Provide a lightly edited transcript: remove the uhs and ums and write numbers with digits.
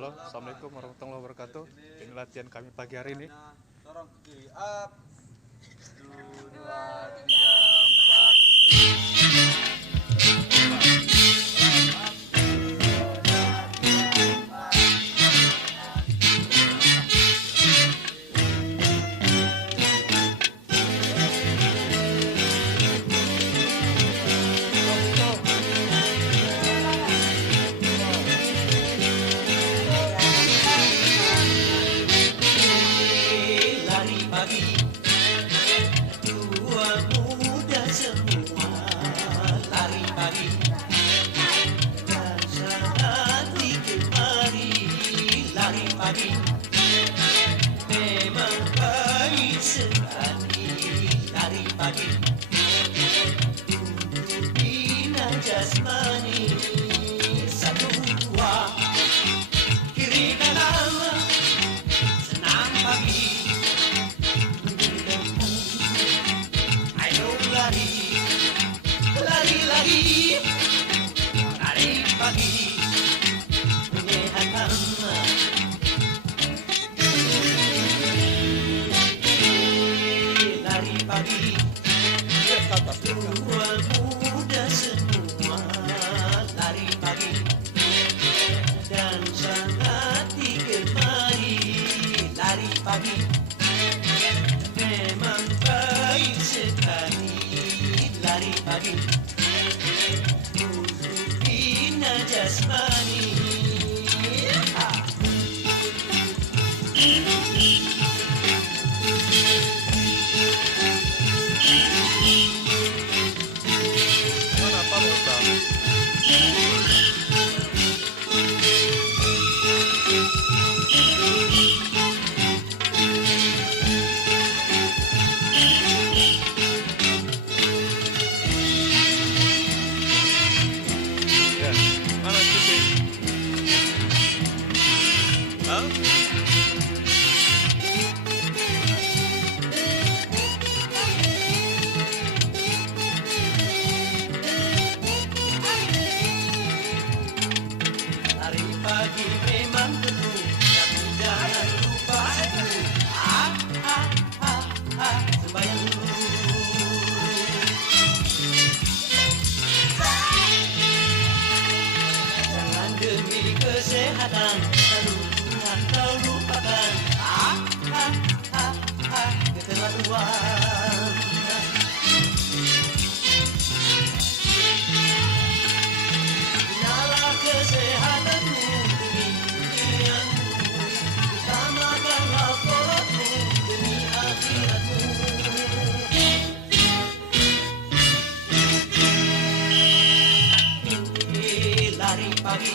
Halo, assalamualaikum warahmatullahi wabarakatuh. Ini latihan kami pagi hari ini. Dorong ke kiri, up. 1, 2, 3, 4. Lari pagi, tua muda semua lari pagi, dan hati kemari lari pagi. Memang baik sekali lari pagi untuk bina jasmani. Satu dua kiri kanan senam pagi. Lari pagi menyehatkan. Lari pagi tua muda semua lari pagi, dan sangat digemari lari pagi. Memang baik sekali lari pagi untuk bina jasmani. Mana Pak Musa? Ya, mana Siti? Hah? Lari pagi memang perlu, tapi jangan lupa satu. Sembahyang dulu. Jangan demi kesehatan lalu Tuhan kau lupakan. Keterlaluan. Binalah kesehatanmu demi duniamu, utamakanlah sholatmu demi akhiratmu. Lari pagi